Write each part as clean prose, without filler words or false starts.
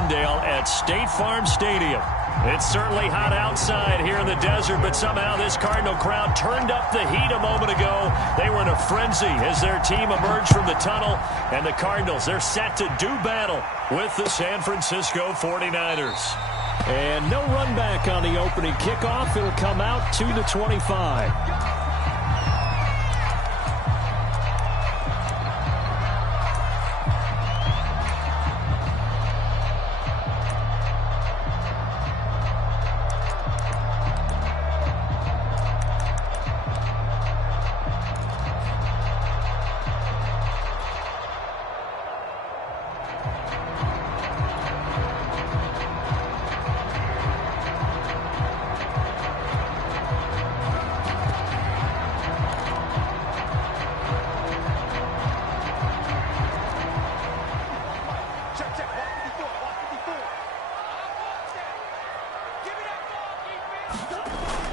Glendale at State Farm Stadium. It's certainly hot outside here in the desert, but somehow this Cardinal crowd turned up the heat a moment ago. They were in a frenzy as their team emerged from the tunnel, and the Cardinals, they're set to do battle with the San Francisco 49ers. And no run back on the opening kickoff. It'll come out to the 25.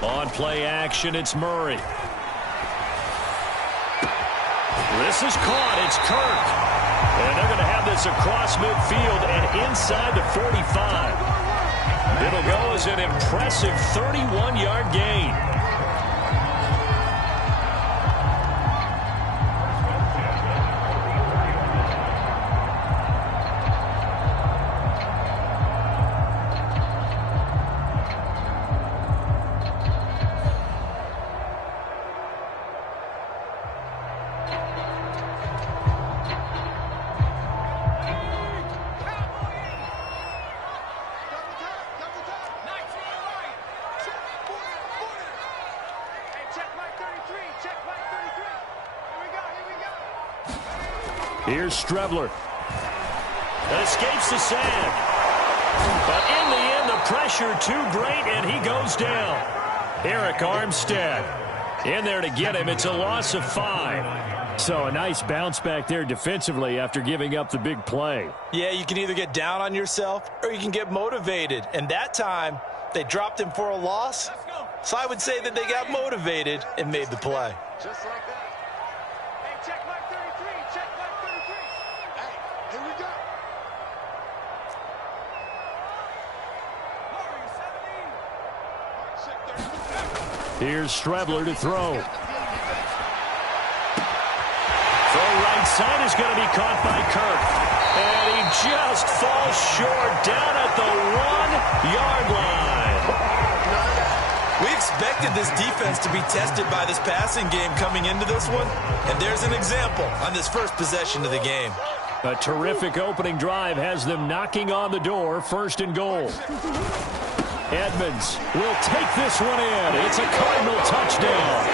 On play action, it's Murray. This is caught. It's Kirk. And they're going to have this across midfield and inside the 45. It'll go as an impressive 31-yard gain. Here's Strebler. That escapes the sand. But in the end, the pressure too great, and he goes down. Eric Armstead in there to get him. It's a loss of 5. So a nice bounce back there defensively after giving up the big play. Yeah, you can either get down on yourself or you can get motivated. And that time, they dropped him for a loss. So I would say that they got motivated and made the play. Just like that. Hey, check mark 33. Check mark 33. Hey, here we go. Here's Strebler to throw. Throw right side is going to be caught by Kirk. And he just falls short down at the 1-yard line. We expected this defense to be tested by this passing game coming into this one. And there's an example on this first possession of the game. A terrific opening drive has them knocking on the door, 1st and goal. Edmonds will take this one in. It's a Cardinal touchdown.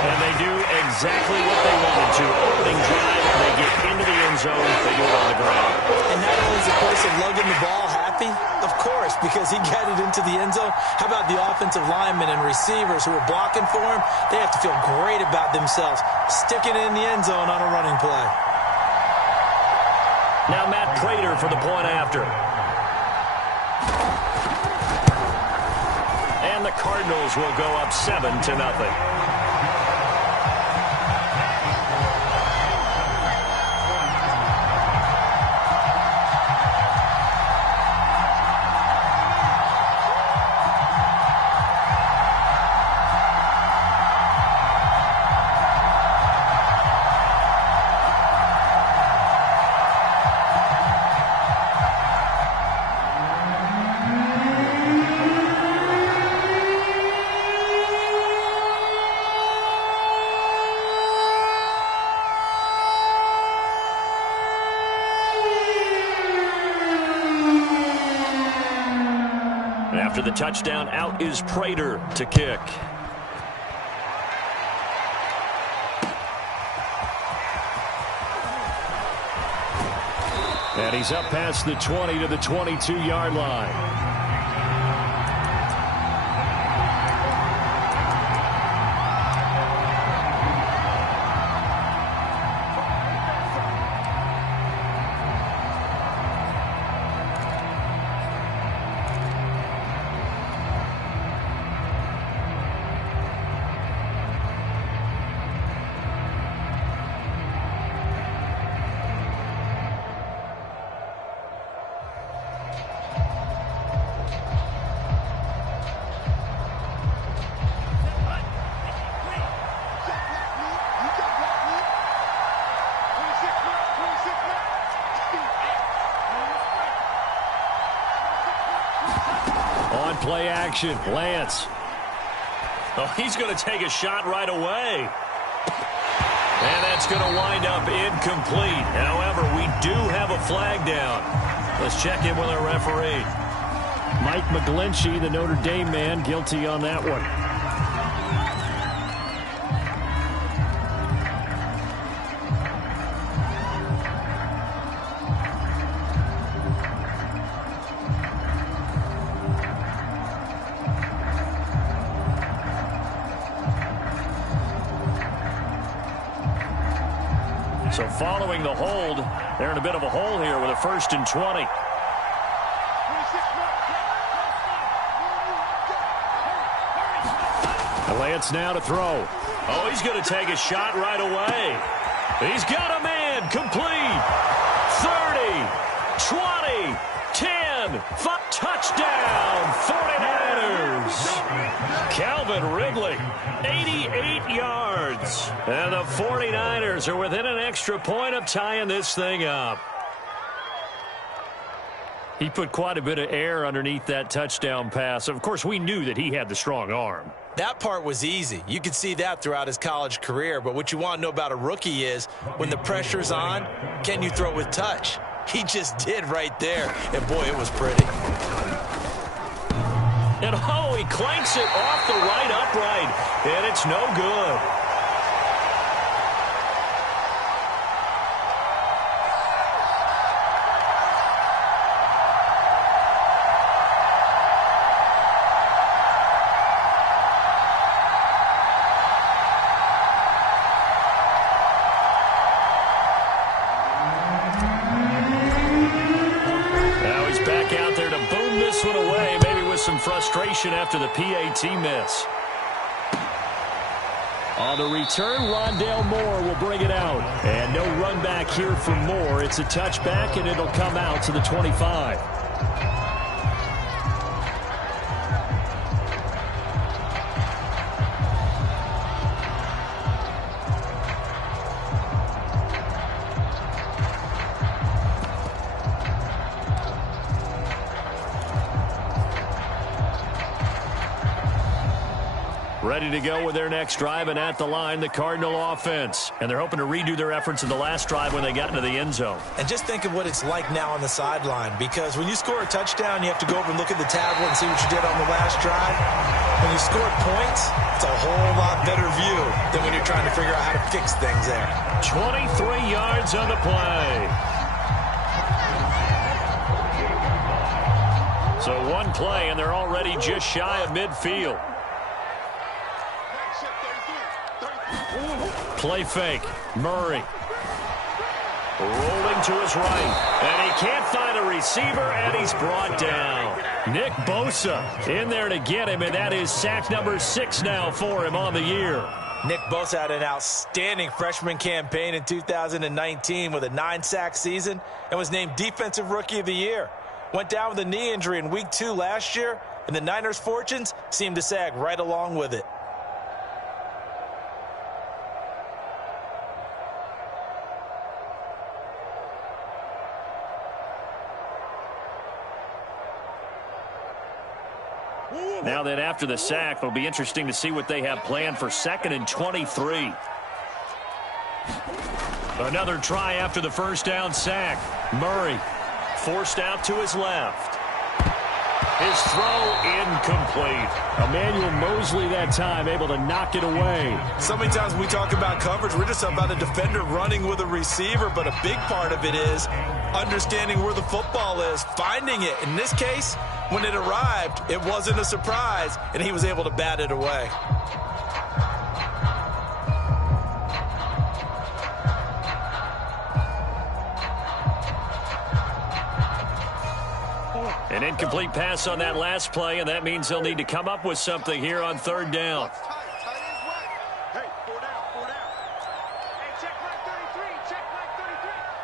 And they do exactly what they wanted to. Opening drive, they get into the end zone, they do it on the ground. And not only is the person lugging the ball happy, of course, because he got it into the end zone. How about the offensive linemen and receivers who are blocking for him? They have to feel great about themselves, sticking it in the end zone on a running play. Now Matt Prater for the point after. And the Cardinals will go up 7-0. After the touchdown, out is Prater to kick. And he's up past the 20 to the 22-yard line. on play action. Lance. Oh, he's going to take a shot right away. And that's going to wind up incomplete. However, we do have a flag down. Let's check in with our referee. Mike McGlinchey, the Notre Dame man, guilty on that one. So following the hold, they're in a bit of a hole here with a 1st and 20. Lance now to throw. Oh, he's going to take a shot right away. He's got a man. Complete. 30, 20, 10, 5. Touchdown, 49ers. Calvin Ridley, 88 yards. And the 49ers are within an extra point of tying this thing up. He put quite a bit of air underneath that touchdown pass. Of course, we knew that he had the strong arm. That part was easy. You could see that throughout his college career. But what you want to know about a rookie is when the pressure's on, can you throw with touch? He just did right there. And, boy, it was pretty. And, oh, he clanks it off the right upright. And it's no good. Some frustration after the PAT miss. On the return, Rondale Moore will bring it out. And no run back here for Moore. It's a touchback, and it'll come out to the 25. Ready to go with their next drive, and at the line, the Cardinal offense. And they're hoping to redo their efforts in the last drive when they got into the end zone. And just think of what it's like now on the sideline, because when you score a touchdown, you have to go over and look at the tablet and see what you did on the last drive. When you score points, it's a whole lot better view than when you're trying to figure out how to fix things there. 23 yards on the play. So one play, and they're already just shy of midfield. Play fake. Murray. Rolling to his right. And he can't find a receiver, and he's brought down. Nick Bosa in there to get him, and that is sack number 6 now for him on the year. Nick Bosa had an outstanding freshman campaign in 2019 with a 9-sack season and was named Defensive Rookie of the Year. Went down with a knee injury in Week 2 last year, and the Niners' fortunes seemed to sag right along with it. Now that after the sack, it'll be interesting to see what they have planned for 2nd and 23. Another try after the first down sack. Murray forced out to his left. His throw incomplete. Emmanuel Mosley that time able to knock it away. So many times when we talk about coverage, we're just talking about a defender running with a receiver, but a big part of it is understanding where the football is, finding it. In this case, when it arrived, it wasn't a surprise, and he was able to bat it away. An incomplete pass on that last play, and that means they'll need to come up with something here on 3rd down. Hey, 4 down, 4 down. Hey, check flag 33.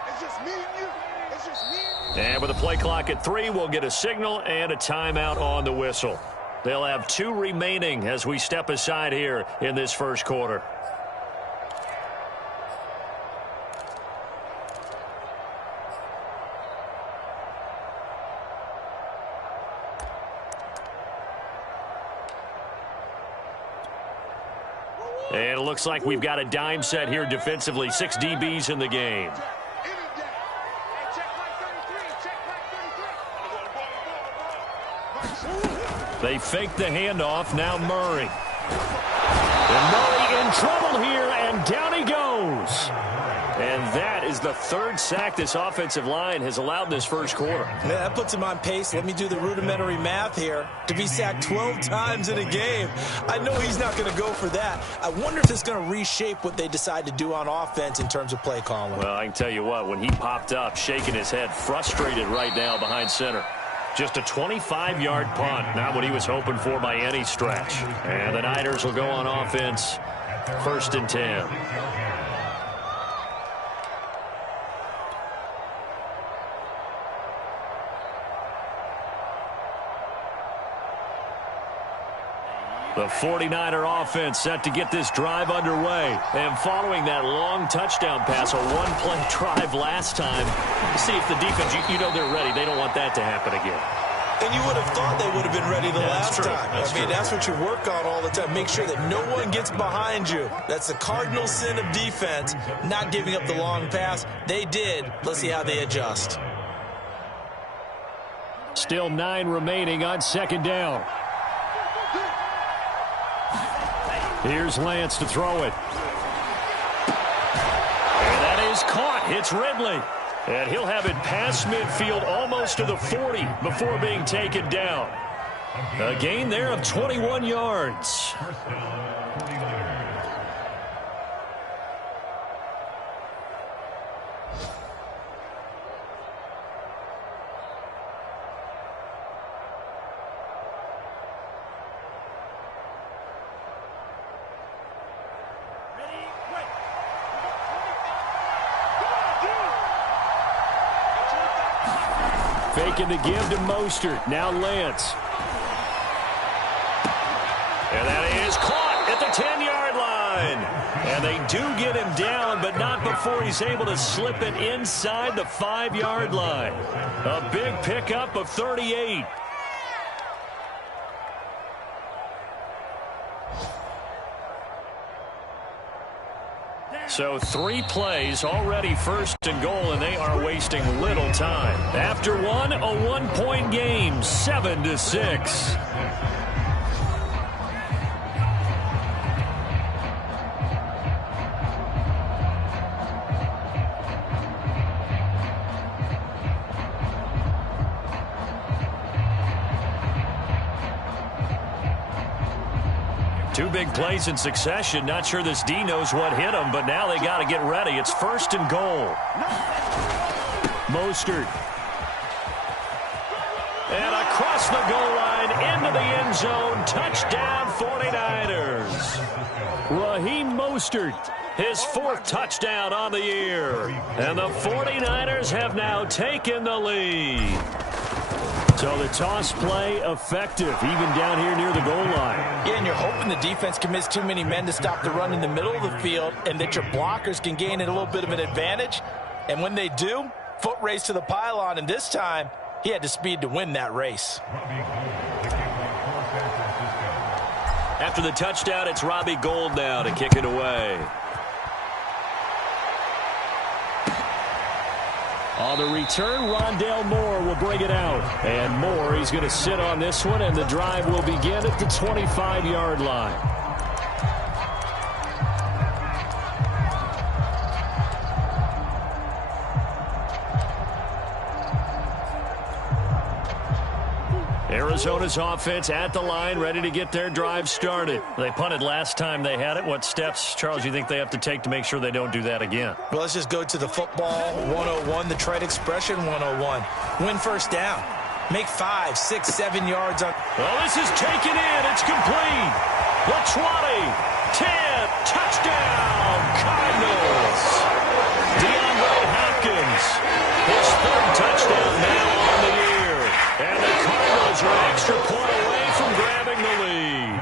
It's just me and you. It's just me and you. And with a play clock at 3, we'll get a signal and a timeout on the whistle. They'll have 2 remaining as we step aside here in this first quarter. And it looks like we've got a dime set here defensively. 6 DBs in the game. They fake the handoff. Now Murray. And Murray in trouble here, and down he goes. And that is the 3rd sack this offensive line has allowed in this first quarter. Yeah, that puts him on pace. Let me do the rudimentary math here. To be sacked 12 times in a game, I know he's not going to go for that. I wonder if it's going to reshape what they decide to do on offense in terms of play calling. Well, I can tell you what, when he popped up, shaking his head, frustrated right now behind center. Just a 25-yard punt, not what he was hoping for by any stretch. And the Niners will go on offense, 1st and 10. The 49er offense set to get this drive underway. And following that long touchdown pass, a one-play drive last time, see if the defense, you know they're ready. They don't want that to happen again. And you would have thought they would have been ready the last time. That's what you work on all the time. Make sure that no one gets behind you. That's the cardinal sin of defense, not giving up the long pass. They did. Let's see how they adjust. Still 9 remaining on 2nd down. Here's Lance to throw it. And that is caught. Hits Ridley. And he'll have it past midfield almost to the 40 before being taken down. A gain there of 21 yards. Faking the give to Mostert. Now Lance. And that is caught at the 10-yard line. And they do get him down, but not before he's able to slip it inside the 5-yard line. A big pickup of 38. So 3 plays already 1st and goal, and they are wasting little time. After one, a 1-point game, 7-6. Two big plays in succession. Not sure this D knows what hit him, but now they got to get ready. It's 1st and goal. Mostert. And across the goal line into the end zone. Touchdown 49ers. Raheem Mostert. His 4th touchdown on the year. And the 49ers have now taken the lead. So the toss play effective, even down here near the goal line. Yeah, and you're hoping the defense commits too many men to stop the run in the middle of the field and that your blockers can gain a little bit of an advantage. And when they do, foot race to the pylon, and this time he had the speed to win that race. After the touchdown, it's Robbie Gould now to kick it away. On the return, Rondale Moore will bring it out. And Moore, he's going to sit on this one, and the drive will begin at the 25-yard line. Arizona's offense at the line, ready to get their drive started. They punted last time they had it. What steps, Charles, you think they have to take to make sure they don't do that again? Well, let's just go to the football 101, the trade expression 101. Win 1st down. Make 5, 6, 7 yards on. Well, this is taken in. It's complete. The 20, 10, touchdown, Cardinals. DeAndre Hopkins, his 3rd touchdown now on the year. And the Cardinals are an extra point away from grabbing the lead.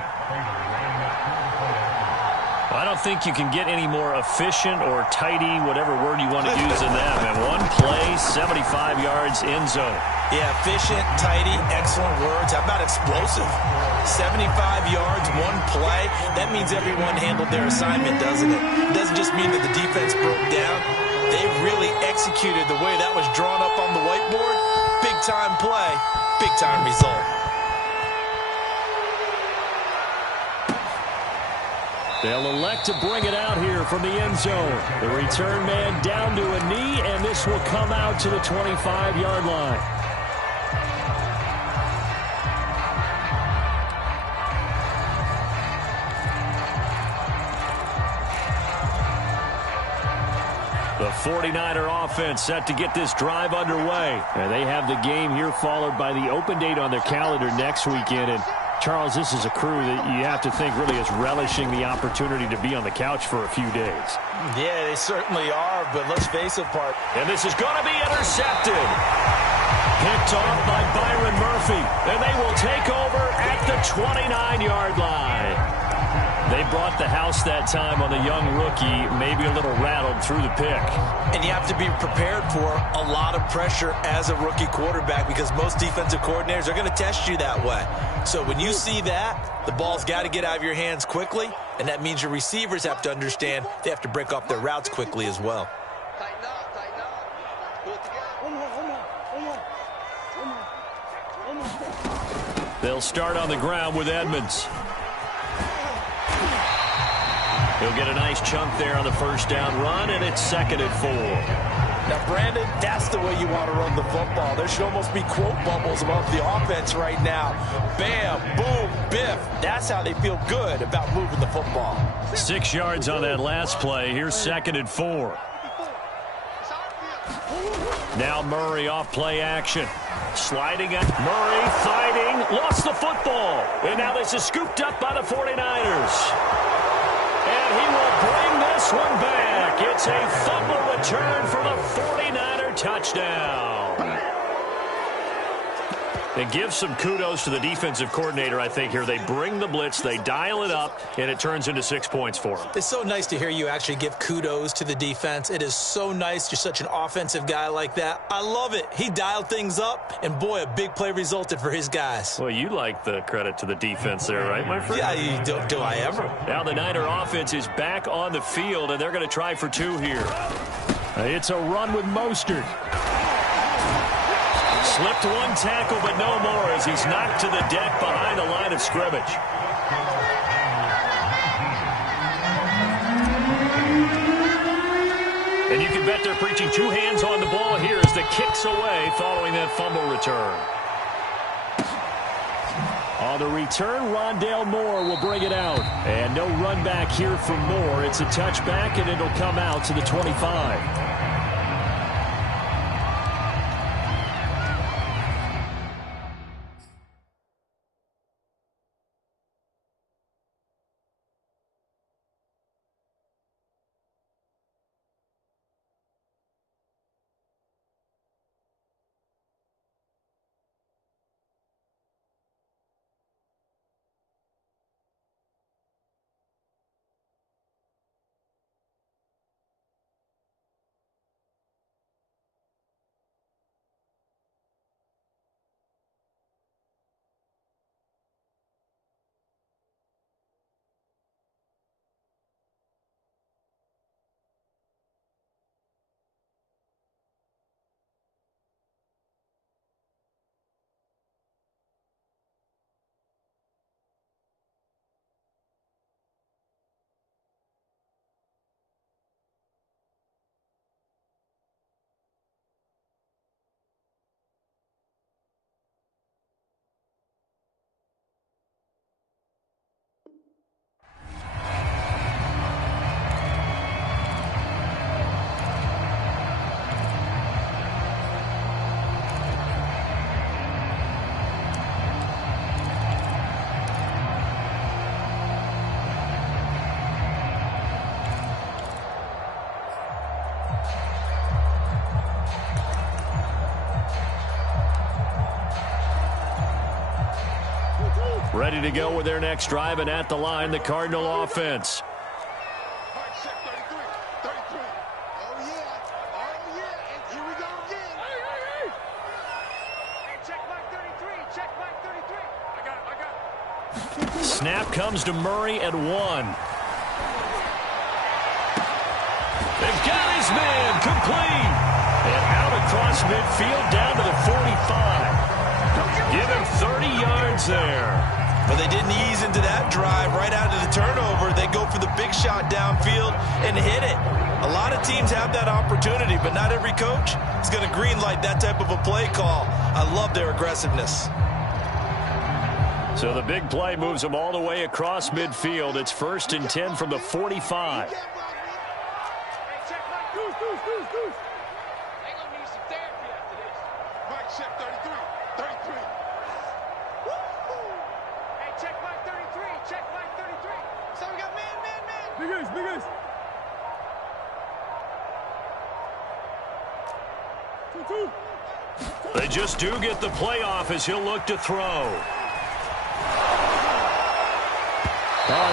I don't don't think you can get any more efficient or tidy, whatever word you want to use in that. And one play, 75 yards, end zone. Yeah, efficient, tidy, excellent words. How about explosive? 75 yards, one play. That means everyone handled their assignment, doesn't it? It doesn't just mean that the defense broke down. They really executed the way that was drawn up on the whiteboard. Big-time play, big-time result. They'll elect to bring it out here from the end zone. The return man down to a knee, and this will come out to the 25-yard line. The 49er offense set to get this drive underway. And they have the game here followed by the open date on their calendar next weekend. And Charles, this is a crew that you have to think really is relishing the opportunity to be on the couch for a few days. Yeah, they certainly are, but let's face it, Park. And this is going to be intercepted. Picked off by Byron Murphy. And they will take over at the 29-yard line. They brought the house that time on the young rookie, maybe a little rattled through the pick. And you have to be prepared for a lot of pressure as a rookie quarterback because most defensive coordinators are going to test you that way. So when you see that, the ball's got to get out of your hands quickly, and that means your receivers have to understand they have to break off their routes quickly as well. Tighten up, tighten up. Pull it together. They'll start on the ground with Edmonds. He'll get a nice chunk there on the first down run, and it's 2nd and 4. Now, Brandon, that's the way you want to run the football. There should almost be quote bubbles above the offense right now. Bam, boom, biff. That's how they feel good about moving the football. 6 yards on that last play. Here's 2nd and 4. Now Murray off play action. Sliding at Murray, fighting, lost the football. And now this is scooped up by the 49ers. And he will bring this one back. It's a fumble return for the 49er touchdown. And give some kudos to the defensive coordinator, I think, here. They bring the blitz, they dial it up, and it turns into 6 points for them. It's so nice to hear you actually give kudos to the defense. It is so nice. You're such an offensive guy like that. I love it. He dialed things up, and boy, a big play resulted for his guys. Well, you like the credit to the defense there, right, my friend? Yeah, do I ever? Now the Niner offense is back on the field, and they're going to try for 2 here. It's a run with Mostert. Slipped one tackle, but no more as he's knocked to the deck behind the line of scrimmage. And you can bet they're preaching 2 hands on the ball here as the kick's away following that fumble return. On the return, Rondale Moore will bring it out. And no run back here for Moore. It's a touchback, and it'll come out to the 25. Ready to go with their next drive, and at the line, the Cardinal offense. Check mark 33. I got it. Snap comes to Murray at 1. They've got his man complete. And out across midfield down to the 45. Give him 30 yards there. But they didn't ease into that drive right out of the turnover. They go for the big shot downfield and hit it. A lot of teams have that opportunity, but not every coach is going to green light that type of a play call. I love their aggressiveness. So the big play moves them all the way across midfield. It's 1st and 10 from the 45. Hey, check mark. Goose. They gonna need some therapy after this. Mike, check 33. 33. Hey, check mark 33. Check mark 33. So we got man. Big ace. They just do get the playoff as he'll look to throw.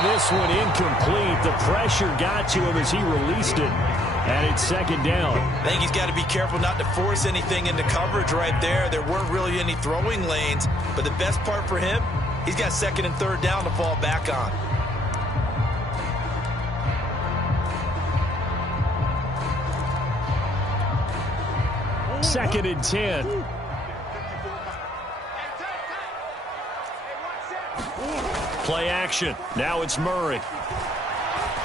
This one incomplete. The pressure got to him as he released it. And it's 2nd down. I think he's got to be careful not to force anything into coverage right there. There weren't really any throwing lanes. But the best part for him, he's got 2nd and 3rd down to fall back on. Second and 10. Play action. Now it's Murray.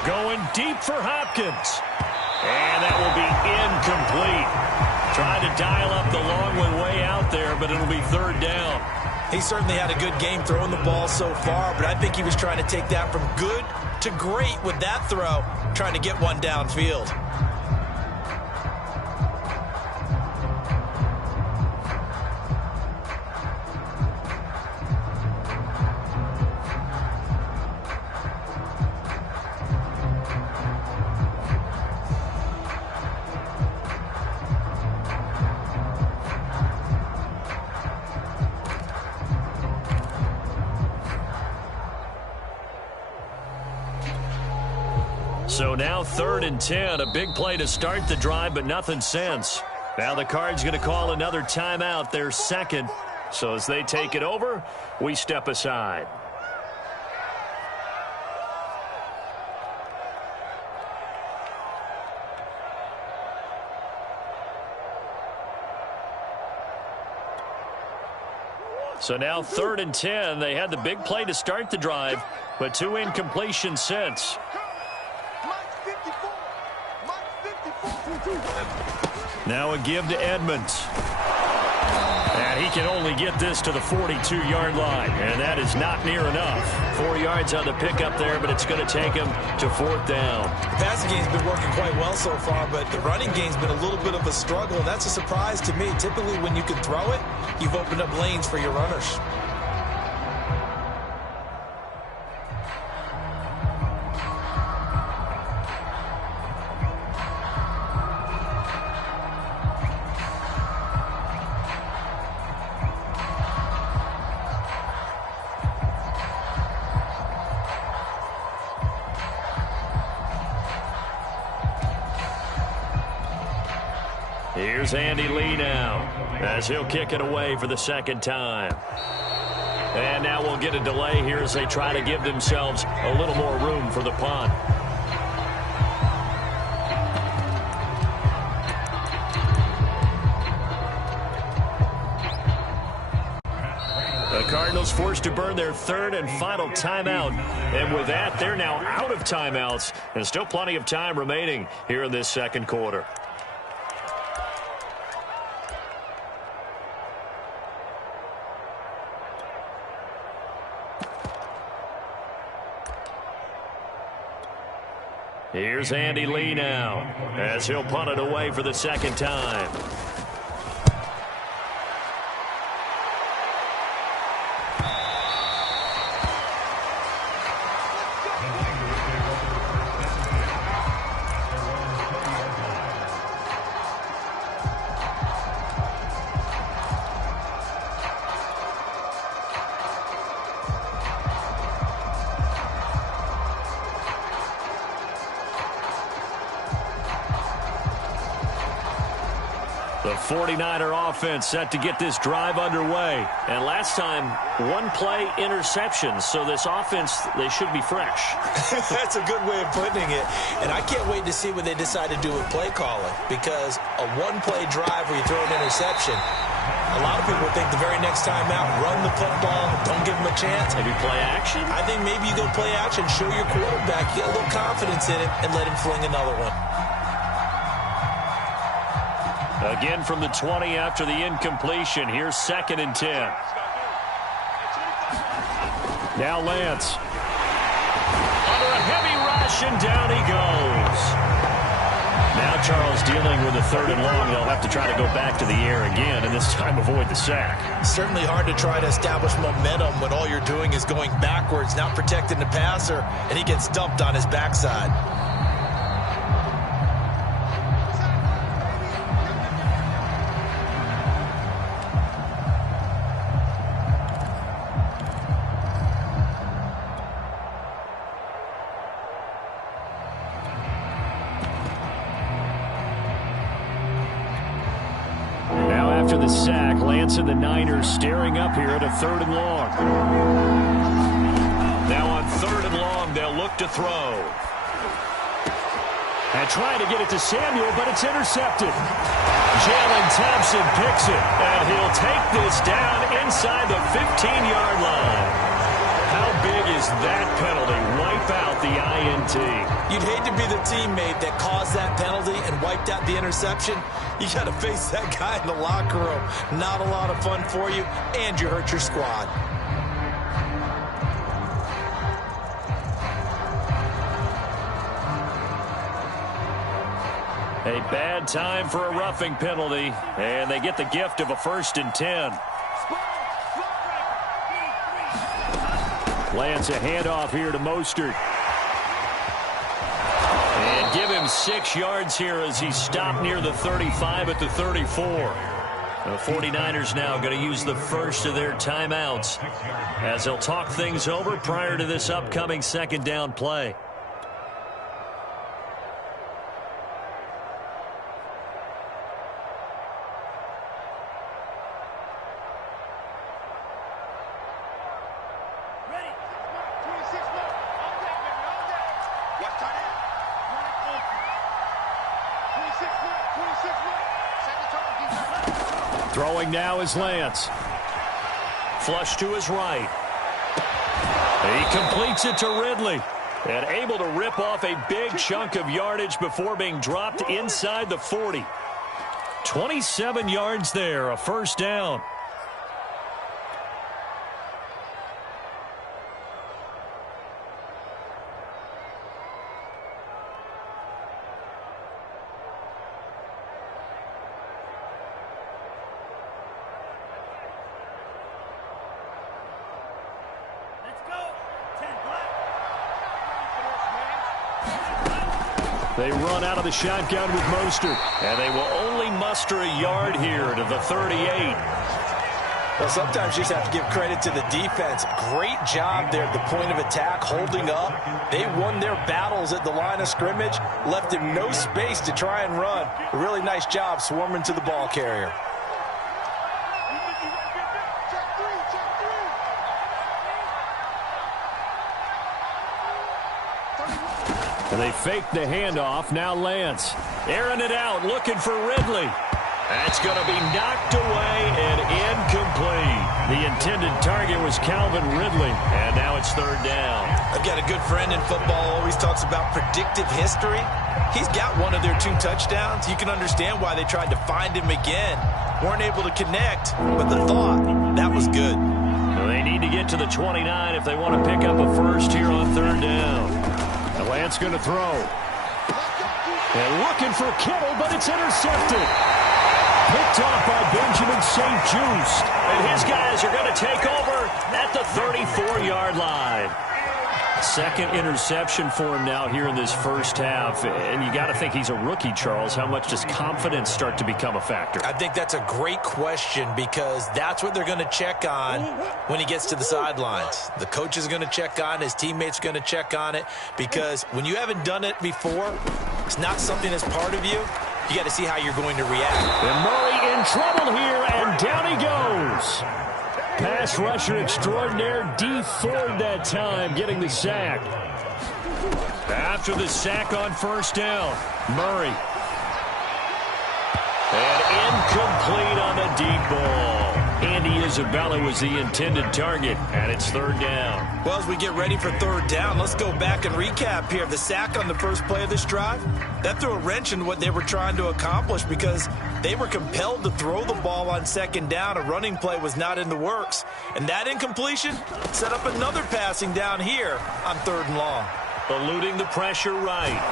Going deep for Hopkins. And that will be incomplete. Trying to dial up the long one way out there, but it'll be 3rd down. He certainly had a good game throwing the ball so far, but I think he was trying to take that from good to great with that throw, trying to get one downfield. So now 3rd and 10, a big play to start the drive, but nothing since. Now the Cards going to call another timeout, their 2nd. So as they take it over, we step aside. So now 3rd and 10. They had the big play to start the drive, but 2 incompletions since. Now a give to Edmonds. And he can only get this to the 42-yard line, and that is not near enough. 4 yards on the pickup there, but it's going to take him to 4th down. The passing game's been working quite well so far, but the running game's been a little bit of a struggle, and that's a surprise to me. Typically, when you can throw it, you've opened up lanes for your runners. Here's Andy Lee now as he'll kick it away for the 2nd time. And now we'll get a delay here as they try to give themselves a little more room for the punt. The Cardinals forced to burn their 3rd and final timeout. And with that, they're now out of timeouts. And still plenty of time remaining here in this 2nd quarter. Here's Andy Lee now as he'll punt it away for the 2nd time. The The 49er offense set to get this drive underway. And last time, one-play interception. So this offense, they should be fresh. That's a good way of putting it. And I can't wait to see what they decide to do with play calling. Because a one-play drive where you throw an interception, a lot of people think the very next time out, run the football, don't give them a chance. Maybe play action? I think maybe you go play action, show your quarterback, get a little confidence in it, and let him fling another one. Again from the 20 after the incompletion. Here's 2nd and 10. Now Lance. Under a heavy rush, and down he goes. Now Charles dealing with a 3rd and long. They'll have to try to go back to the air again, and this time avoid the sack. Certainly hard to try to establish momentum when all you're doing is going backwards, not protecting the passer, and he gets dumped on his backside. After the sack, Lance and the Niners staring up here at a 3rd and long. Now on 3rd and long, they'll look to throw. And trying to get it to Samuel, but it's intercepted. Jalen Thompson picks it, and he'll take this down inside the 15-yard line. How big is that penalty? Wipe out the INT. You'd hate to be the teammate that caused that penalty and wiped out the interception. You got to face that guy in the locker room. Not a lot of fun for you, and you hurt your squad. A bad time for a roughing penalty, and they get the gift of a 1st and 10. Lance a handoff here to Mostert. And give him 6 yards here as he stopped near the 35 at the 34. The 49ers now going to use the first of their timeouts as they'll talk things over prior to this upcoming 2nd down play. Throwing now is Lance. Flush to his right. He completes it to Ridley. And able to rip off a big chunk of yardage before being dropped inside the 40. 27 yards there, a 1st down. They run out of the shotgun with Mostert, and they will only muster a yard here to the 38. Well, sometimes you just have to give credit to the defense. Great job there at the point of attack, holding up. They won their battles at the line of scrimmage, left him no space to try and run. A really nice job swarming to the ball carrier. And they fake the handoff. Now Lance airing it out, looking for Ridley. That's going to be knocked away and incomplete. The intended target was Calvin Ridley, and now it's 3rd down. I've got a good friend in football, always talks about predictive history. He's got one of their 2 touchdowns. You can understand why they tried to find him again. Weren't able to connect, but the thought, that was good. Well, they need to get to the 29 if they want to pick up a 1st here on 3rd down. And Lance going to throw. And looking for Kittle, but it's intercepted. Picked off by Benjamin St. Just. And his guys are going to take over at the 34-yard line. 2nd interception for him now here in this 1st half. And you got to think he's a rookie, Charles. How much does confidence start to become a factor? I think that's a great question because that's what they're going to check on when he gets to the sidelines. The coach is going to check on it. His teammates are going to check on it because when you haven't done it before, it's not something that's part of you. You got to see how you're going to react. And Murray in trouble here, and down he goes. Pass rusher extraordinaire, D Ford that time, getting the sack. After the sack on first down, Murray. And incomplete on the deep ball. Andy Isabella was the intended target, and it's third down. Well, as we get ready for third down, let's go back and recap here. The sack on the first play of this drive, that threw a wrench in what they were trying to accomplish because they were compelled to throw the ball on second down. A running play was not in the works. And that incompletion set up another passing down here on third and long. Eluding the pressure right.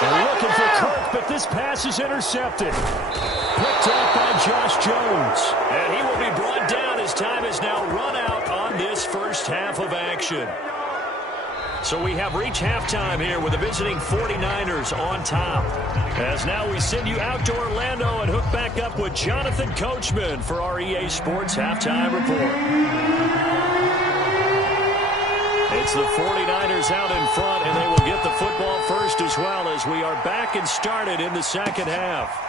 They're looking for Kirk, but this pass is intercepted. Picked up by Josh Jones. And he will be brought down as time is now run out on this first half of action. So we have reached halftime here with the visiting 49ers on top. As now we send you out to Orlando and hook back up with Jonathan Coachman for our EA Sports Halftime Report. It's the 49ers out in front, and they will get the football first as well as we are back and started in the second half.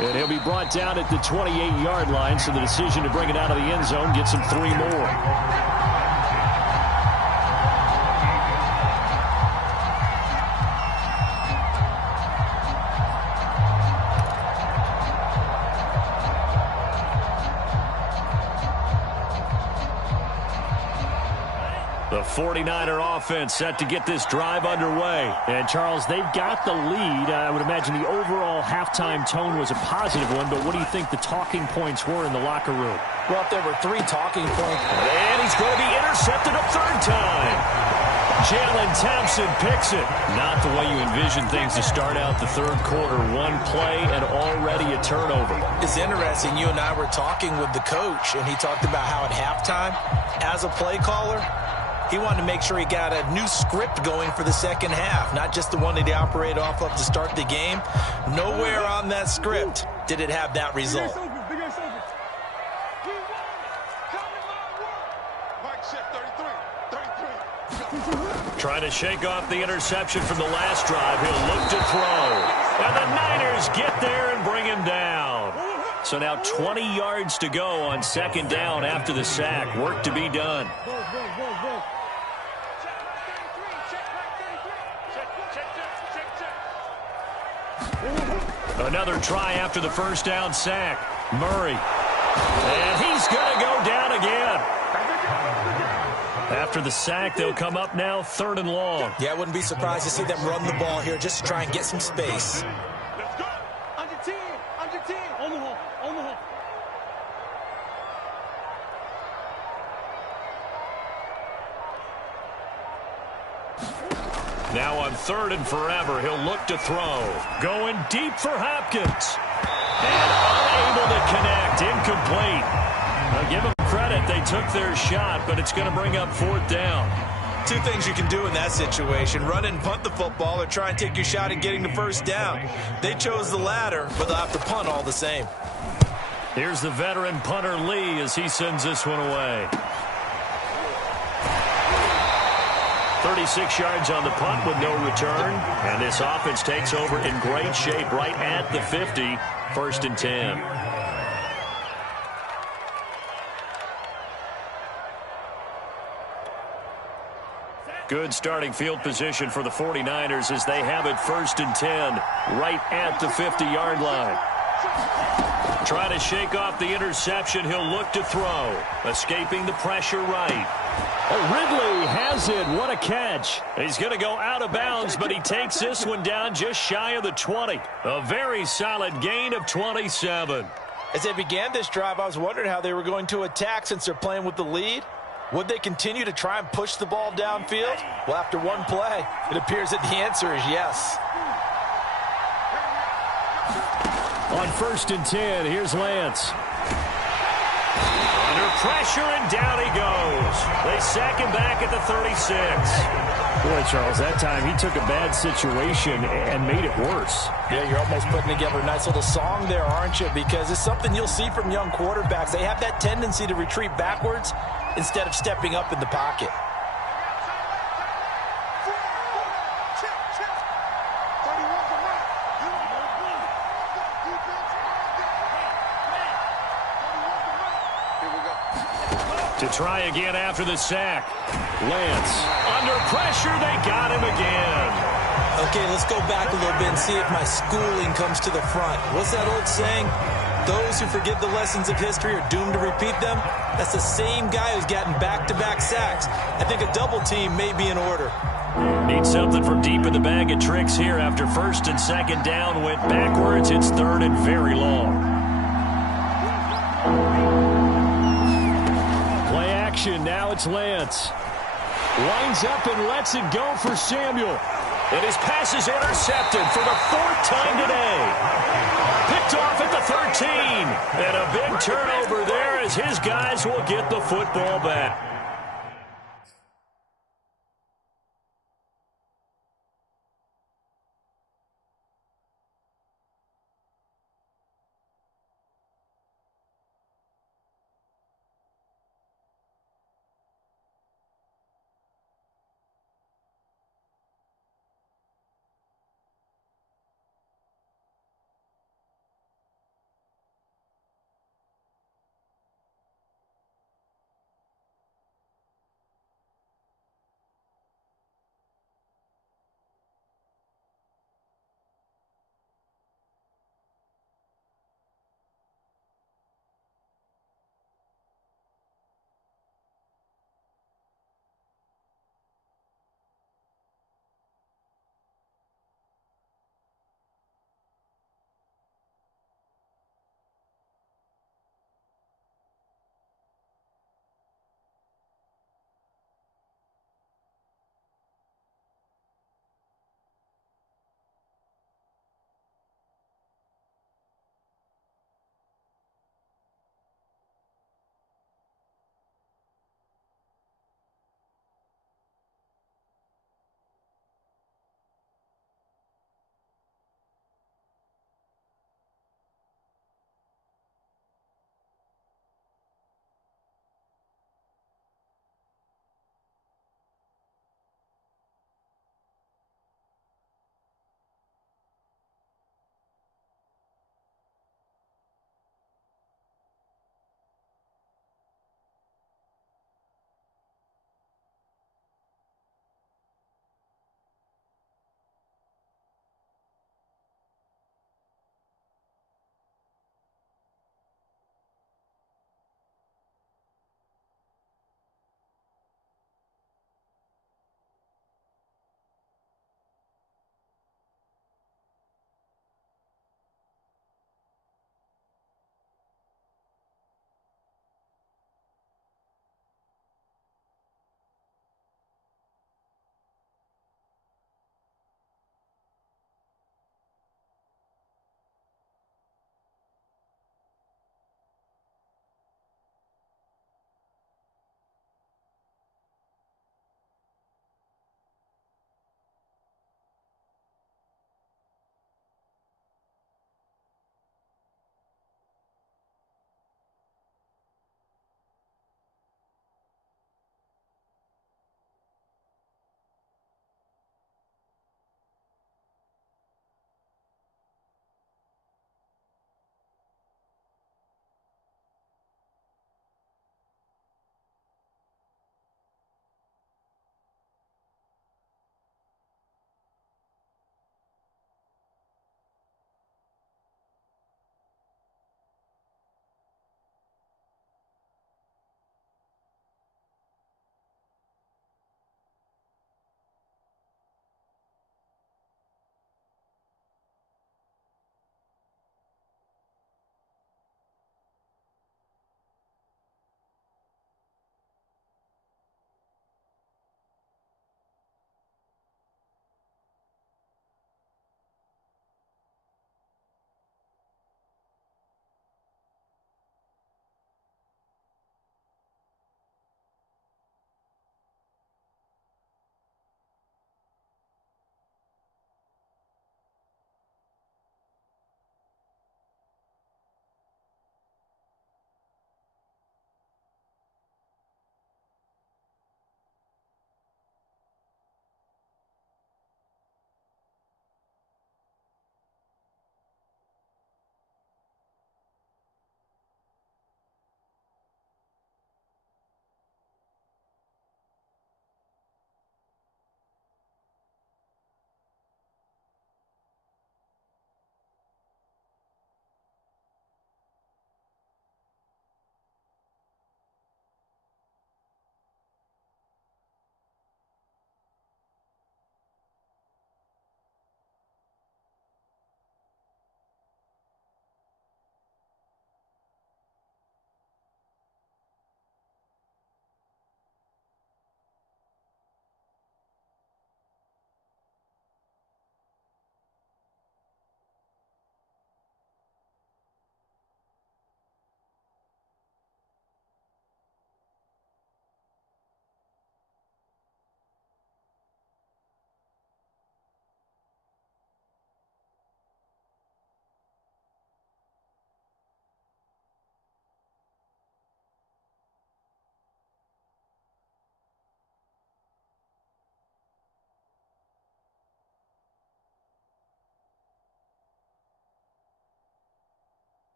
And he'll be brought down at the 28-yard line, so the decision to bring it out of the end zone gets him 3 more. The 49er offense set to get this drive underway. And, Charles, they've got the lead. I would imagine the overall halftime tone was a positive one, but what do you think the talking points were in the locker room? Well, if there were 3 talking points. And he's going to be intercepted a third time. Jalen Thompson picks it. Not the way you envision things to start out the third quarter. One play and already a turnover. It's interesting. You and I were talking with the coach, and he talked about how at halftime, as a play caller, he wanted to make sure he got a new script going for the second half, not just the one that he operated off of to start the game. Nowhere on that script did it have that result. Trying to shake off the interception from the last drive. He'll look to throw. And the Niners get there and bring him down. So now 20 yards to go on second down after the sack. Work to be done. Another try after the first down sack. Murray. And he's going to go down again. After the sack, they'll come up now third and long. Yeah, I wouldn't be surprised to see them run the ball here just to try and get some space. Let's go. Under 10. Under 10. On the hole. On the hole. Now on third and forever, he'll look to throw. Going deep for Hopkins. And unable to connect. Incomplete. I'll give them credit. They took their shot, but it's going to bring up fourth down. 2 things you can do in that situation. Run and punt the football or try and take your shot at getting the first down. They chose the latter, but they'll have to punt all the same. Here's the veteran punter Lee as he sends this one away. 36 yards on the punt with no return. And this offense takes over in great shape right at the 50. First and 10. Good starting field position for the 49ers as they have it first and 10 right at the 50-yard line. Trying to shake off the interception. He'll look to throw. Escaping the pressure right. Oh, Ridley has it. What a catch. He's going to go out of bounds, but he takes this one down just shy of the 20. A very solid gain of 27. As they began this drive, I was wondering how they were going to attack since they're playing with the lead. Would they continue to try and push the ball downfield? Well, after one play, it appears that the answer is yes. On first and 10, here's Lance. Under pressure, and down he goes. They sack him back at the 36. Boy, Charles, that time he took a bad situation and made it worse. Yeah, you're almost putting together a nice little song there, aren't you? Because it's something you'll see from young quarterbacks. They have that tendency to retreat backwards instead of stepping up in the pocket. To try again after the sack. Lance. Under pressure, they got him again. Okay, let's go back a little bit and see if my schooling comes to the front. What's that old saying? Those who forget the lessons of history are doomed to repeat them. That's the same guy who's gotten back-to-back sacks. I think a double team may be in order. Need something from deep in the bag of tricks here after first and second down went backwards. It's third and very long. Play action. Now it's Lance. Lines up and lets it go for Samuel. And his pass is intercepted for the fourth time today. Picked off at the 13. And a big turnover there as his guys will get the football back.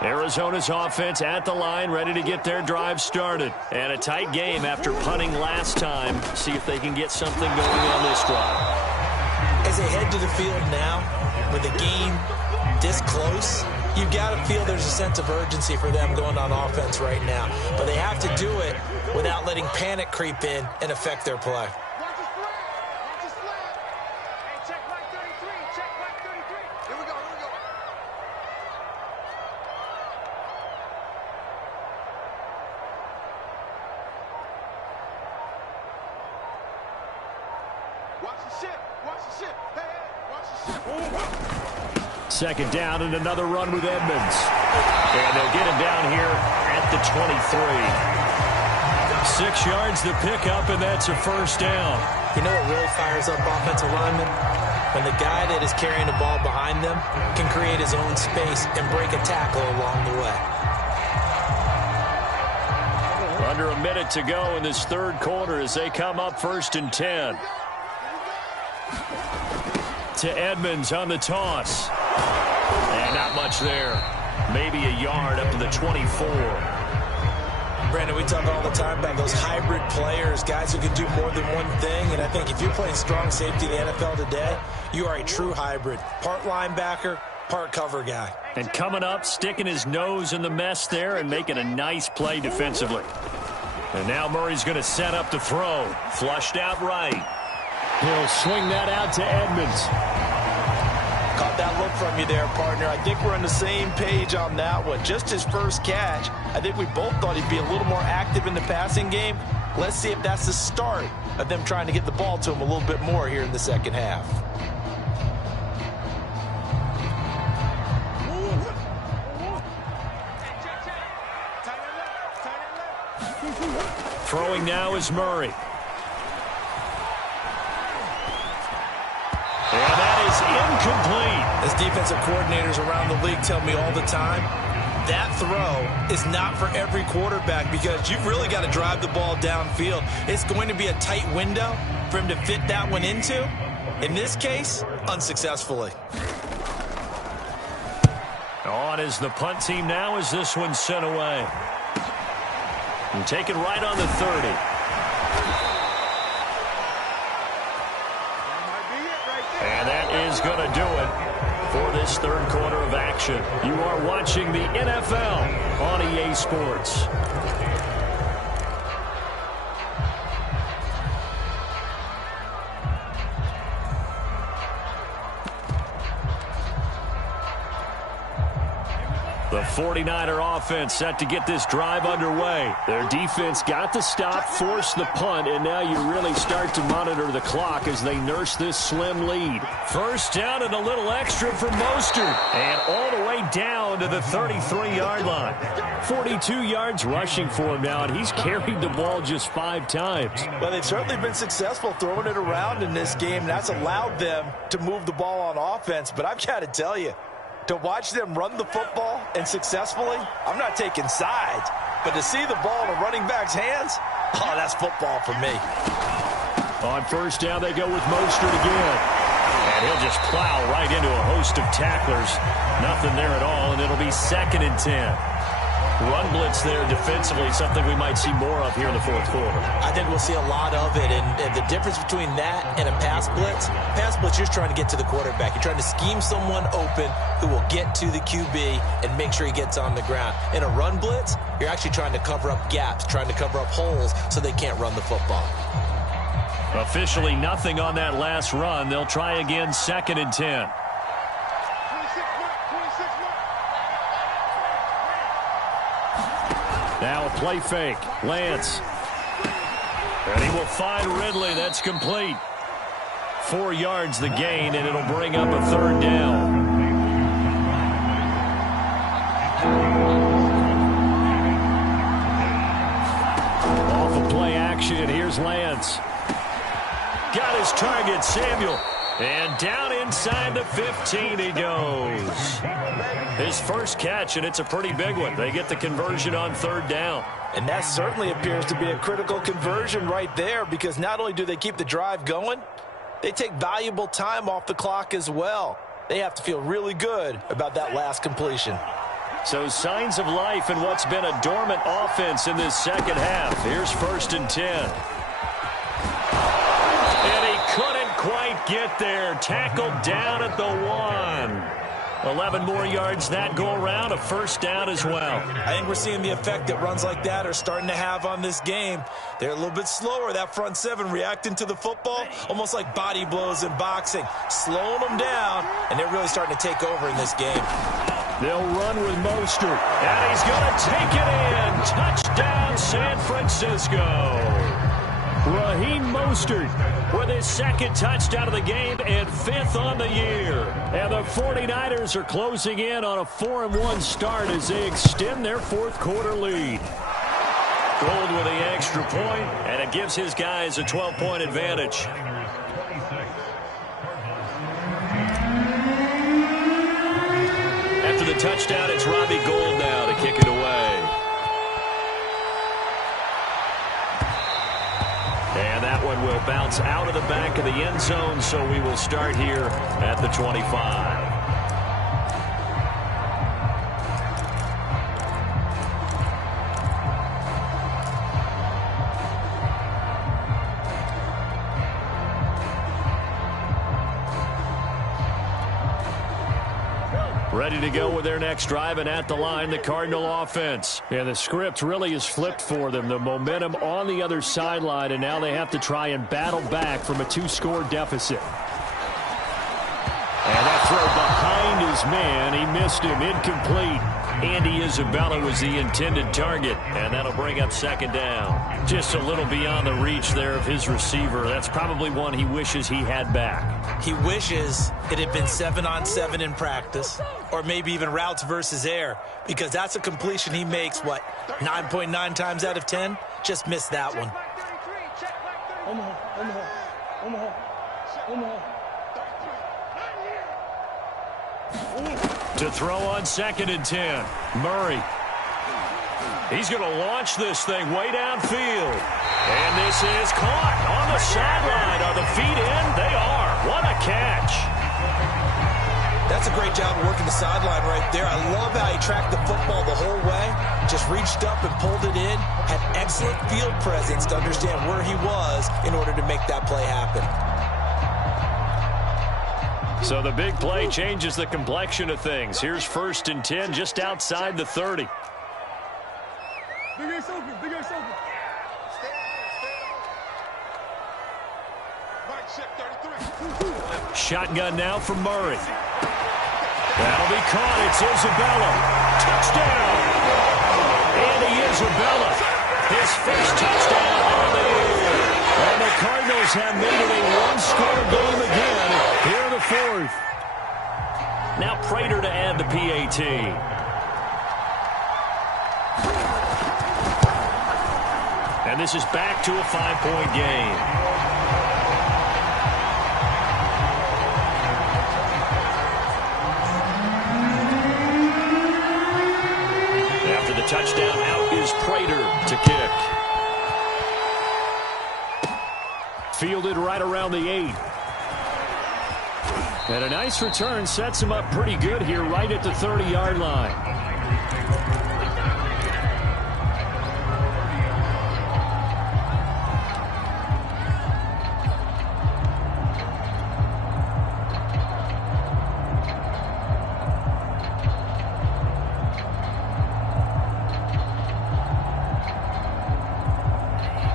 Arizona's offense at the line, ready to get their drive started. And a tight game after punting last time. See if they can get something going on this drive. As they head to the field now, with the game this close, you've got to feel there's a sense of urgency for them going on offense right now. But they have to do it without letting panic creep in and affect their play. Watch his flag. Watch his flag. Hey, check flag 33. Check flag 33. Here we go. Here we go. Watch the ship. Watch the ship. Hey, hey. Watch the ship. Second down and another run with Edmonds. And they'll get him down here at the 23. 6 yards to pick up, and that's a first down. You know what really fires up offensive linemen? When the guy that is carrying the ball behind them can create his own space and break a tackle along the way. Under a minute to go in this third quarter as they come up 1st and 10. To Edmonds on the toss. And not much there. Maybe a yard up to the 24. Brandon, we talk all the time about those hybrid players, guys who can do more than one thing. And I think if you're playing strong safety in the NFL today, you are a true hybrid. Part linebacker, part cover guy. And coming up, sticking his nose in the mess there and making a nice play defensively. And now Murray's going to set up the throw. Flushed out right. He'll swing that out to Edmonds. Caught that look from you there, partner. I think we're on the same page on that one. Just his first catch. I think we both thought he'd be a little more active in the passing game. Let's see if that's the start of them trying to get the ball to him a little bit more here in the second half. Throwing now is Murray. And that is incomplete. As defensive coordinators around the league tell me all the time, that throw is not for every quarterback because you've really got to drive the ball downfield. It's going to be a tight window for him to fit that one into. In this case, unsuccessfully. On is the punt team now as this one's sent away. And taken right on the 30. And that is going to do it for this third quarter of action. You are watching the NFL on EA Sports. The 49er offense set to get this drive underway. Their defense got the stop, forced the punt, and now you really start to monitor the clock as they nurse this slim lead. First down and a little extra for Mostert. And all the way down to the 33-yard line. 42 yards rushing for him now, and he's carried the ball just 5 times. Well, they've certainly been successful throwing it around in this game. That's allowed them to move the ball on offense. But I've got to tell you, to watch them run the football and successfully, I'm not taking sides, but to see the ball in a running back's hands, oh, that's football for me. On first down, they go with Mostert again. And he'll just plow right into a host of tacklers. Nothing there at all, and it'll be 2nd and 10. Run blitz there defensively, something we might see more of here in the fourth quarter. I think we'll see a lot of it, and the difference between that and a pass blitz, you're just trying to get to the quarterback. You're trying to scheme someone open who will get to the QB and make sure he gets on the ground. In a run blitz, you're actually trying to cover up gaps, trying to cover up holes so they can't run the football. Officially nothing on that last run. They'll try again, 2nd and 10. Now a play fake. Lance. And he will find Ridley. That's complete. 4 yards the gain, and it'll bring up a 3rd down. Off of play action, here's Lance. Got his target, Samuel. And down inside the 15 he goes. His first catch, and it's a pretty big one. They get the conversion on 3rd down. And that certainly appears to be a critical conversion right there, because not only do they keep the drive going, they take valuable time off the clock as well. They have to feel really good about that last completion. So signs of life in what's been a dormant offense in this second half. Here's 1st and 10. And he couldn't quite get there. Tackled down at the 1. 11 more yards that go around, a 1st down as well. I think we're seeing the effect that runs like that are starting to have on this game. They're a little bit slower, that front 7, reacting to the football, almost like body blows in boxing, slowing them down, and they're really starting to take over in this game. They'll run with Mostert, and he's going to take it in. Touchdown, San Francisco. Raheem Mostert with his 2nd touchdown of the game and 5th on the year. And the 49ers are closing in on a 4-1 start as they extend their 4th quarter lead. Gold with the extra point, and it gives his guys a 12-point advantage. After the touchdown, it's Robbie Gould now to kick it away. And that one will bounce out of the back of the end zone, so we will start here at the 25. Ready to go with their next drive, and at the line, the Cardinal offense. And the script really is flipped for them. The momentum on the other sideline, and now they have to try and battle back from a 2-score deficit. And that throw behind his man. He missed him. Incomplete. Andy Isabella was the intended target, and that'll bring up 2nd down. Just a little beyond the reach there of his receiver. That's probably one he wishes he had back. He wishes it had been 7-on-7 in practice, or maybe even routes versus air, because that's a completion he makes, 9.9 times out of 10? Just missed that one. To throw on 2nd and 10. Murray. He's going to launch this thing way downfield. And this is caught on the sideline. Are the feet in? They are. What a catch. That's a great job of working the sideline right there. I love how he tracked the football the whole way. Just reached up and pulled it in. Had excellent field presence to understand where he was in order to make that play happen. So the big play changes the complexion of things. Here's 1st and 10 just outside the 30. Big ace open, big ace open. Mike check 33. Shotgun now from Murray. That'll be caught. It's Isabella. Touchdown. Andy Isabella. His 1st touchdown on the year. And the Cardinals have made it a 1-score game again here in the 4th. Now Prater to add the PAT. And this is back to a 5-point game. After the touchdown, out is Prater to kick. Fielded right around the 8. And a nice return sets him up pretty good here right at the 30-yard line.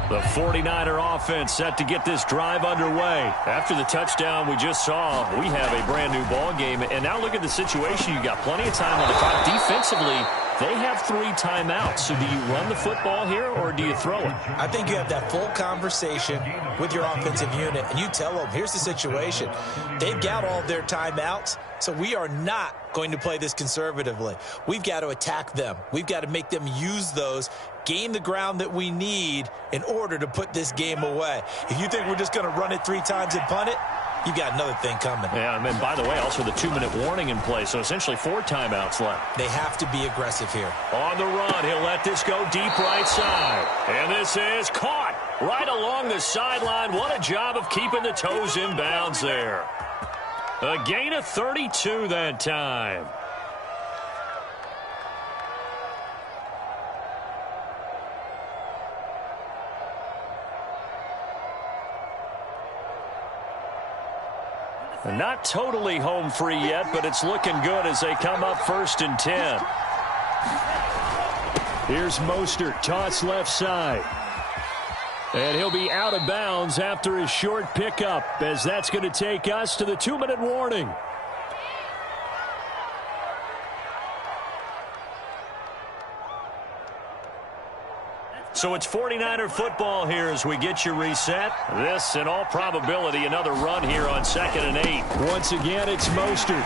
The 49er offense set to get this drive underway. After the touchdown we just saw, we have a brand new ball game. And now look at the situation. You got plenty of time on the clock. Defensively, they have 3 timeouts. So do you run the football here or do you throw it? I think you have that full conversation with your offensive unit, and you tell them, here's the situation. They've got all their timeouts, so we are not going to play this conservatively. We've got to attack them. We've got to make them use those, gain the ground that we need in order to put this game away. If you think we're just going to run it 3 times and punt it, you got another thing coming. Yeah, and then, by the way, also the 2-minute warning in play, so essentially 4 timeouts left. They have to be aggressive here. On the run, he'll let this go deep right side. And this is caught right along the sideline. What a job of keeping the toes in bounds there. A gain of 32 that time. Not totally home free yet, but it's looking good as they come up 1st and 10. Here's Mostert, toss left side. And he'll be out of bounds after his short pickup, as that's going to take us to the 2-minute warning. So it's 49er football here as we get you reset. This, in all probability, another run here on 2nd and 8. Once again, it's Mostert.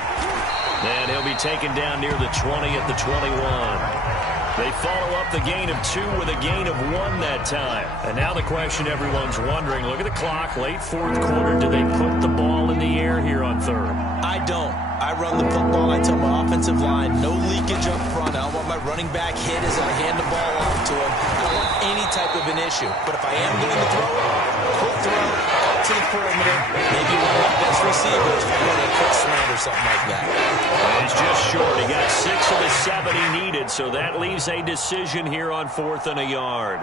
And he'll be taken down near the 20 at the 21. They follow up the gain of 2 with a gain of 1 that time. And now the question everyone's wondering, look at the clock, late 4th quarter. Do they put the ball in the air here on 3rd? I don't. I run the football. I tell my offensive line, no leakage up front. I don't want my running back hit as I hand the ball off to him. I don't want any type of an issue. But if I am going to throw it, quick throw, out to the perimeter, maybe one of my best receivers for a quick slant or something like that. And he's just short. He got 6 of the 7 he needed, so that leaves a decision here on 4th and a yard.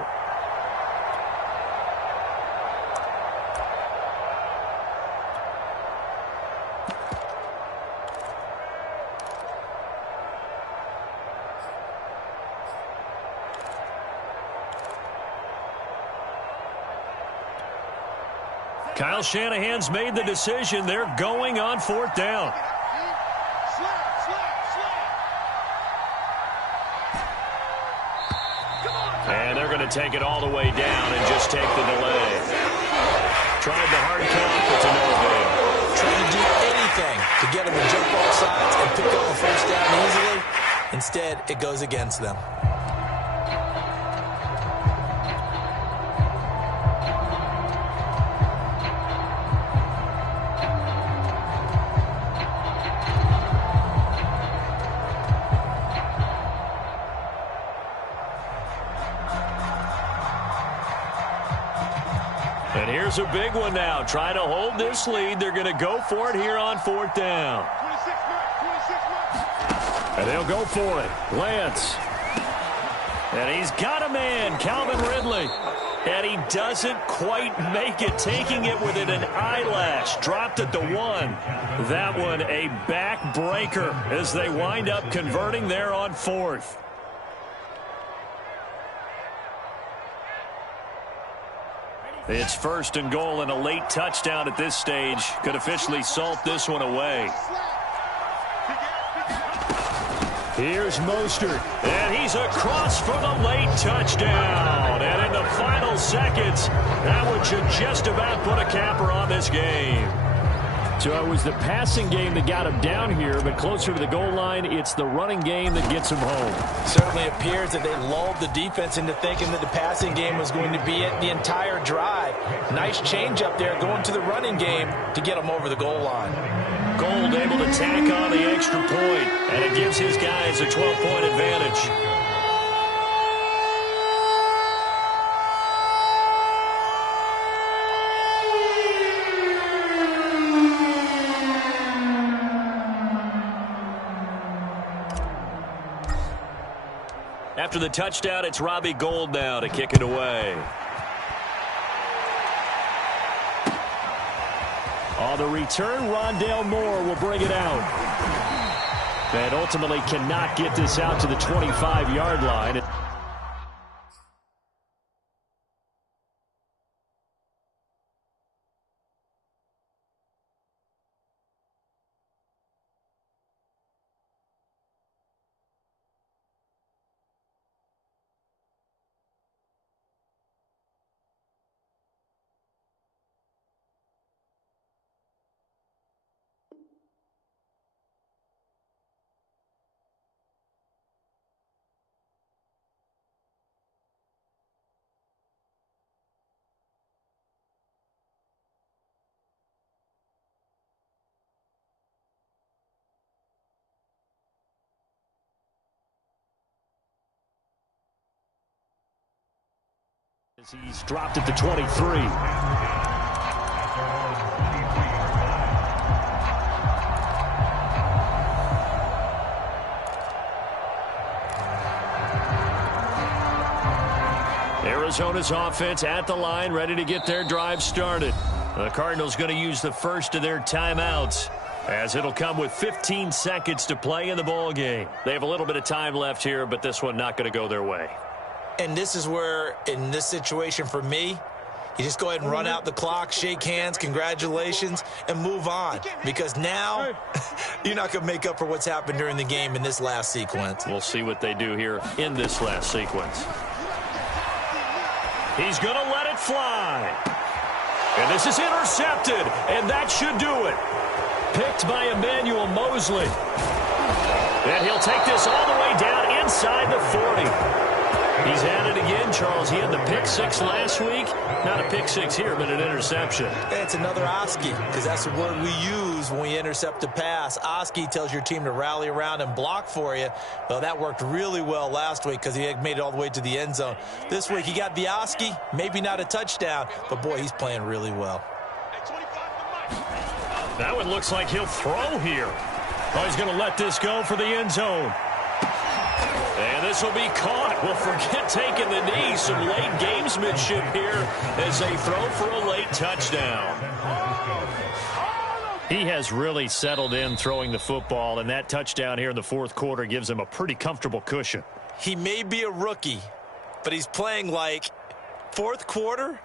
Kyle Shanahan's made the decision. They're going on 4th down. And they're going to take it all the way down and just take the delay. Tried the hard count, but to no avail. Trying to do anything to get them to jump off sides and pick up a 1st down easily. Instead, it goes against them. And here's a big one now. Trying to hold this lead. They're going to go for it here on 4th down. And they'll go for it. Lance. And he's got a man, Calvin Ridley. And he doesn't quite make it, taking it within an eyelash. Dropped at the 1. That one a backbreaker as they wind up converting there on 4th. It's 1st and goal, and a late touchdown at this stage could officially salt this one away. Here's Mostert. And he's across for the late touchdown. And in the final seconds, that one should just about put a capper on this game. So it was the passing game that got him down here, but closer to the goal line, it's the running game that gets him home. Certainly appears that they lulled the defense into thinking that the passing game was going to be it the entire drive. Nice change up there going to the running game to get them over the goal line. Gold able to tack on the extra point, and it gives his guys a 12-point advantage. After the touchdown, it's Robbie Gould now to kick it away. On the return, Rondale Moore will bring it out. And ultimately cannot get this out to the 25-yard line. He's dropped at the 23. Arizona's offense at the line, ready to get their drive started. The Cardinals going to use the first of their timeouts, as it'll come with 15 seconds to play in the ball game. They have a little bit of time left here, but this one not going to go their way. And this is where, in this situation for me, you just go ahead and run out the clock, shake hands, congratulations, and move on. Because now, you're not going to make up for what's happened during the game in this last sequence. We'll see what they do here in this last sequence. He's going to let it fly. And this is intercepted, and that should do it. Picked by Emmanuel Mosley. And he'll take this all the way down inside the 40. He's at it again, Charles. He had the pick six last week. Not a pick six here, but an interception. It's another Oski, because that's the word we use when we intercept a pass. Oski tells your team to rally around and block for you. Well, that worked really well last week because he had made it all the way to the end zone. This week he got the Oski, maybe not a touchdown, but boy, he's playing really well. That one looks like he'll throw here. Oh, he's going to let this go for the end zone. And this will be caught. Well, forget taking the knee. Some late gamesmanship here as they throw for a late touchdown. He has really settled in throwing the football, and that touchdown here in the fourth quarter gives him a pretty comfortable cushion. He may be a rookie, but he's playing like fourth quarter,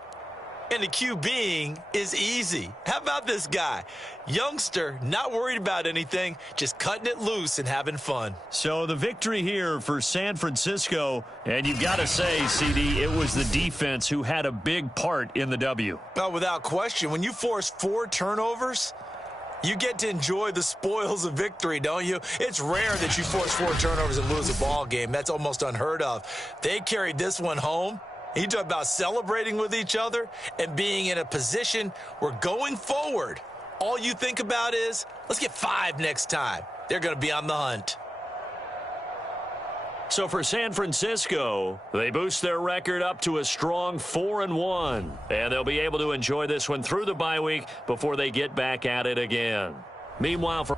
and the QBing is easy. How about this guy? Youngster, not worried about anything, just cutting it loose and having fun. So the victory here for San Francisco, and you've got to say, CD, it was the defense who had a big part in the W. Oh, without question. When you force 4 turnovers, you get to enjoy the spoils of victory, don't you? It's rare that you force 4 turnovers and lose a ball game. That's almost unheard of. They carried this one home. You talk about celebrating with each other and being in a position where going forward, all you think about is, let's get 5 next time. They're going to be on the hunt. So for San Francisco, they boost their record up to a strong 4-1. And they'll be able to enjoy this one through the bye week before they get back at it again. Meanwhile, for